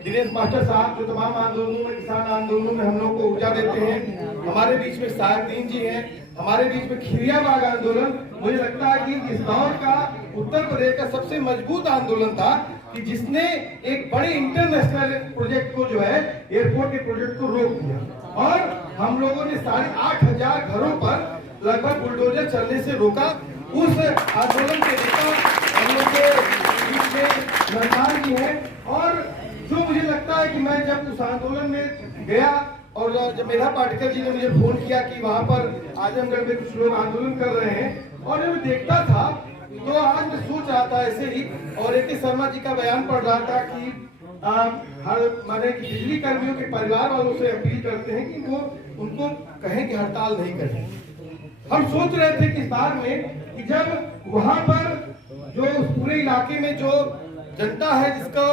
Dinesh master साहब जो तमाम आंदोलनों में, किसान आंदोलनों में हम लोग को ऊर्जा देते हैं। हमारे बीच में साहिबदीन जी हैं, हमारे बीच में खिरियाबाग आंदोलन। मुझे लगता है कि इस दौर का उत्तर प्रदेश का सबसे मजबूत आंदोलन था कि जिसने एक बड़े इंटरनेशनल प्रोजेक्ट को जो है, एयरपोर्ट के प्रोजेक्ट को रोक दिया और हम लोगों ने 8,500 घरों पर लगभग बुलडोजर चलने से रोका। उस आंदोलन के नेता हम लोग के बीच में नरमान जी है। और जो मुझे लगता है कि मैं जब उस आंदोलन में गया और जब मेधा पाटकर जी ने मुझे फोन किया कि वहां पर आजमगढ़ में कुछ लोग आंदोलन कर रहे हैं, और जब मैं देखता था तो आज मैं सोच रहा था ऐसे ही, और ए.के. शर्मा जी का बयान पढ़ रहा था कि हर माने कि बिजली कर्मियों के परिवार वालों से अपील करते हैं कि वो उनको कहें कि हड़ताल नहीं करें। हम सोच रहे थे कि इस बार में कि जब वहां पर जो उस पूरे इलाके में जो जनता है जिसका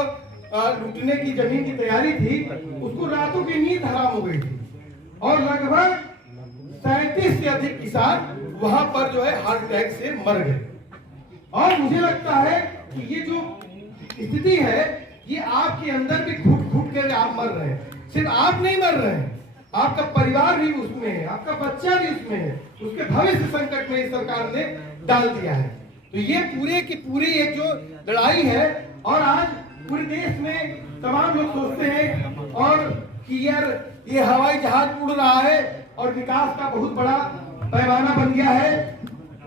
लूटने की जमीन की तैयारी थी, उसको रातों की नींद हराम हो गई थी और लगभग 37 से अधिक किसान वहां पर जो है हार्ट अटैक से मर गए। और मुझे लगता है कि ये जो स्थिति है ये आपके अंदर भी घुट घुट कर आप मर रहे हैं। सिर्फ आप नहीं मर रहे हैं, आपका परिवार भी उसमें है, आपका बच्चा भी उसमें है, उसके भविष्य संकट में इस सरकार ने डाल दिया है। तो ये पूरे की पूरी एक जो लड़ाई है, और आज पूरे देश में तमाम लोग सोचते हैं और कि यार ये हवाई जहाज उड़ रहा है और विकास का बहुत बड़ा पैमाना बन गया है।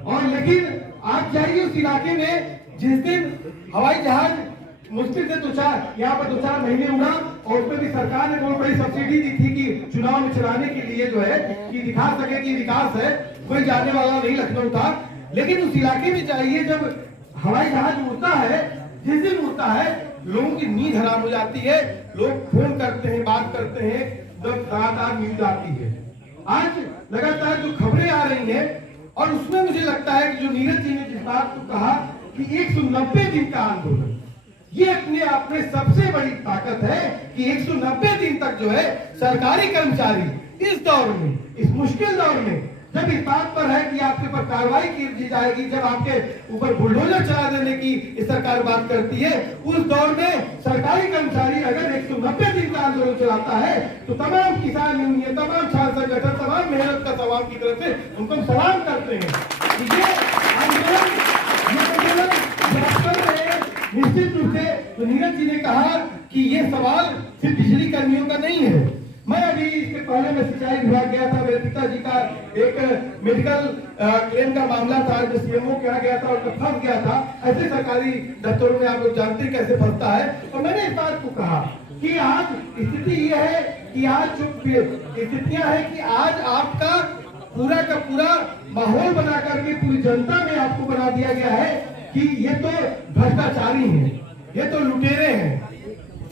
और लेकिन आप जाइए उस इलाके में जिस दिन हवाई जहाज मुश्किल से यहाँ पर 2-4 महीने उड़ा, और उसमें भी सरकार ने बहुत बड़ी सब्सिडी दी थी कि चुनाव में चलाने के लिए जो है कि दिखा सके कि विकास है, कोई जाने वाला नहीं लखनऊ था। लेकिन उस इलाके में जाइए जब हवाई जहाज उड़ता है, जिस दिन उड़ता है लोगों की नींद हराम हो जाती है, लोग फोन करते हैं, बात करते हैं, जब लगातार न्यूज आती है। आज लगातार जो खबरें आ रही हैं, और उसमें मुझे लगता है कि जो नीरज जी ने जिस बात को कहा कि 190 दिन का आंदोलन, ये अपने आप में सबसे बड़ी ताकत है कि 190 दिन तक जो है सरकारी कर्मचारी इस दौर में, इस मुश्किल दौर में, जब इस बात पर है कि आपके ऊपर कार्रवाई की जाएगी, जब आपके ऊपर बुलडोजर चला देने की इस सरकार बात करती है, उस दौर में सरकारी कर्मचारी अगर 190 दिन का आंदोलन चलाता है तो तमाम किसान यूनियन, तमाम छात्र संगठन, तमाम मेहनत का सवाल की तरफ से उनको सलाम करते हैं। ये आंदोलन निश्चित रूप से तो नीरज जी ने कहा कि ये सवाल सिर्फ बिजली कर्मियों का नहीं है। मैं अभी इसके पहले में सिंचाई विभाग गया था, मेरे पिताजी का एक मेडिकल क्लेम का मामला था जो सीएमओ के यहाँ गया था और फंस गया था। ऐसे सरकारी दफ्तरों में आप लोग जानते हैं कैसे फंसता है। और मैंने इस बात को कहा कि आज स्थिति ये है कि आज जो स्थितियां है कि आज आपका पूरा का पूरा माहौल बना करके पूरी जनता में आपको बना दिया गया है कि ये तो भ्रष्टाचारी हैं, ये तो लुटेरे हैं।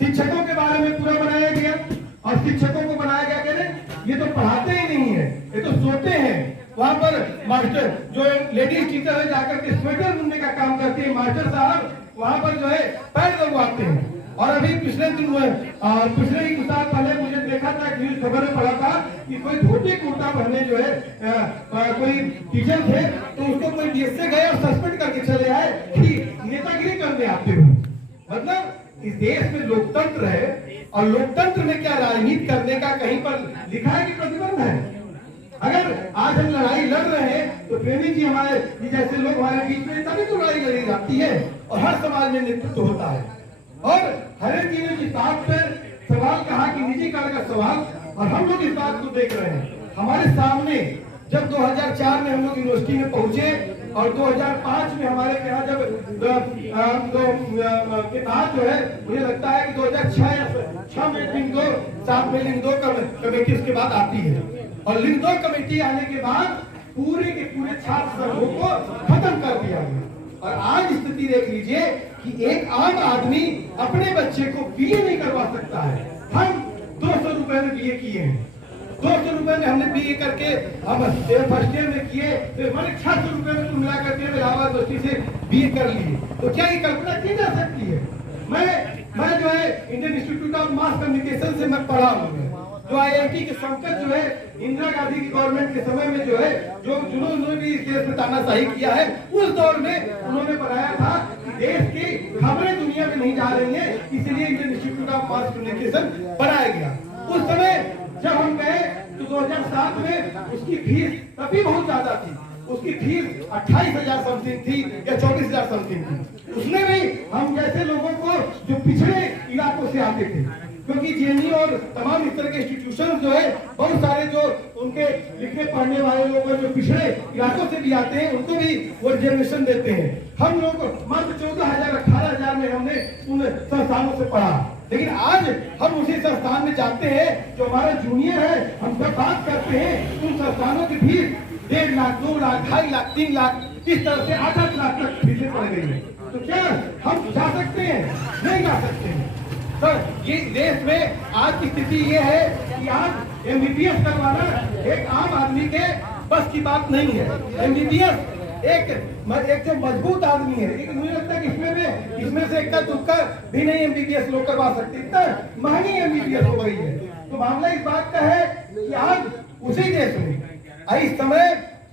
शिक्षकों के बारे में पूरा बनाया गया, और शिक्षकों को बनाया गया कि ये तो पढ़ाते ही नहीं है, ये तो सोते हैं। वहां पर मास्टर जो लेडीज टीचर है जाकर के स्वेटर बुनने का काम करती है, मास्टर साहब वहां पर जो है पैर लगवाते हैं। और अभी पिछले दिन पिछले ही कुछ साल पहले मुझे देखा था, न्यूज खबर में पढ़ा था कि कोई धोती कुर्ता पहने जो है कोई टीचर थे, तो उसको कोई डीएस से गए और सस्पेंड करके चले आए कि नेतागिरी करने आते हो। मतलब इस देश में लोकतंत्र है, और लोकतंत्र में क्या राजनीति करने का कहीं पर लिखा है कि प्रतिबंध है? अगर आज हम लड़ाई लड़ रहे हैं तो प्रेमी जी हमारे जैसे लोग हमारे बीच में, तभी तो लड़ाई लड़ी जाती है और हर समाज में नेतृत्व होता है। और हरेक जी ने जिस बात पर सवाल कहा कि निजीकरण का सवाल, और हम लोग इस बात को देख रहे हैं हमारे सामने। जब 2004 में हम लोग यूनिवर्सिटी में पहुंचे और 2005 में हमारे यहाँ जब के बाद जो है मुझे लगता है कि 2006 में लिंग 2, 7 में लिंग 2 कमेटी उसके बाद आती है, और लिंग 2 कमेटी आने के बाद पूरे के पूरे छात्र संघों को खत्म कर दिया गया। और आज स्थिति देख लीजिए कि एक आम आदमी अपने बच्चे को बीए नहीं करवा सकता है। हम 200 रुपए में बीए किए हैं, 200 रुपए में हमने बीए करके हम फर्स्ट ईयर में किए, फिर मैंने 600 रुपए में मिला करके इलाहाबाद यूनिवर्सिटी से बीए कर लिए। तो क्या ये कल्पना की जा सकती है? मैं जो है Indian institute of mass communication से मैं पढ़ा हूँ, जो आईआईटी के संकट जो है इंदिरा गांधी की गवर्नमेंट के समय में जो है जिन्होंने भी इस देश में तानाशाही किया है, उस दौर में उन्होंने बनाया था कि देश की खबरें दुनिया में नहीं जा रही हैं, इसीलिए Indian institute of mass communication बनाया गया। उस समय जब हम गए तो 2007 में उसकी फीस तभी बहुत ज्यादा थी, उसकी फीस 28,000 समथिंग थी या 24,000 समथिंग थी। उसमें भी हम जैसे लोगों को जो पिछड़े इलाकों से आते थे, क्योंकि जेएनयू और तमाम इस तरह के इंस्टीट्यूशन जो है बहुत सारे जो उनके लिखने पढ़ने वाले लोग जो पिछड़े इलाकों से भी आते हैं उनको भी वो रिजर्वेशन देते हैं। हम लोग मात्र 14,000 18,000 में हमने उन संस्थानों से पढ़ा, लेकिन आज हम उसी संस्थान में जाते हैं जो हमारा जूनियर है, हम जब बात करते हैं उन संस्थानों की फीस 1.5 लाख 2 लाख 2.5 लाख 3 लाख इस तरह से 8-8 लाख तक फीसें पड़ गई है। तो क्या हम जा सकते हैं? नहीं जा सकते हैं। तो ये देश में आज की स्थिति ये है कि आज एमबीबीएस करवाना एक आम आदमी के बस की बात नहीं है। एमबीबीएस एक जो मजबूत आदमी है, लेकिन मुझे लगता है कि इसमें से इक्का दुक्का भी नहीं एमबीबीएस लोग करवा सकते, इतना महंगी एमबीबीएस हो गई है। तो मामला इस बात का है कि आज उसी देश में इस समय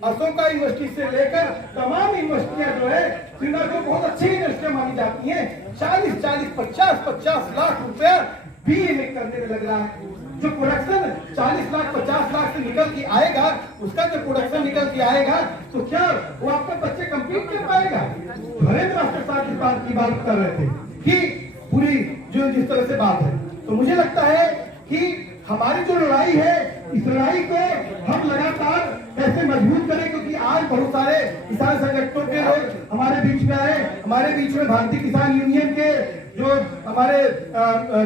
अशोका यूनिवर्सिटी से लेकर तमाम यूनिवर्सिटियां जो है श्रीनगर को बहुत अच्छी यूनिवर्सिटियां मानी जाती हैं, 40-40 50-50 लाख रुपया बीए में करने में लग रहा है। जो प्रोडक्शन 40 लाख 50 लाख से निकल के आएगा, उसका जो प्रोडक्शन निकल के आएगा तो क्या वो आपके बच्चे कंपीट कर पाएगा? नरेंद्र मास्टर साहब की बात कर रहे थे कि पूरी जो जिस तरह से बात है, तो मुझे लगता है कि हमारी जो लड़ाई है इस लड़ाई को हम लगातार कैसे मजबूत करें, क्योंकि आज बहुत सारे किसान संगठनों के लोग हमारे बीच में आए। हमारे बीच में भारतीय किसान यूनियन के जो हमारे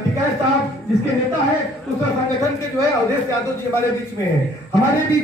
टिकैत साहब जिसके नेता है, दूसरा संगठन के जो है अवधेश यादव जी हमारे बीच में है। हमारे बीच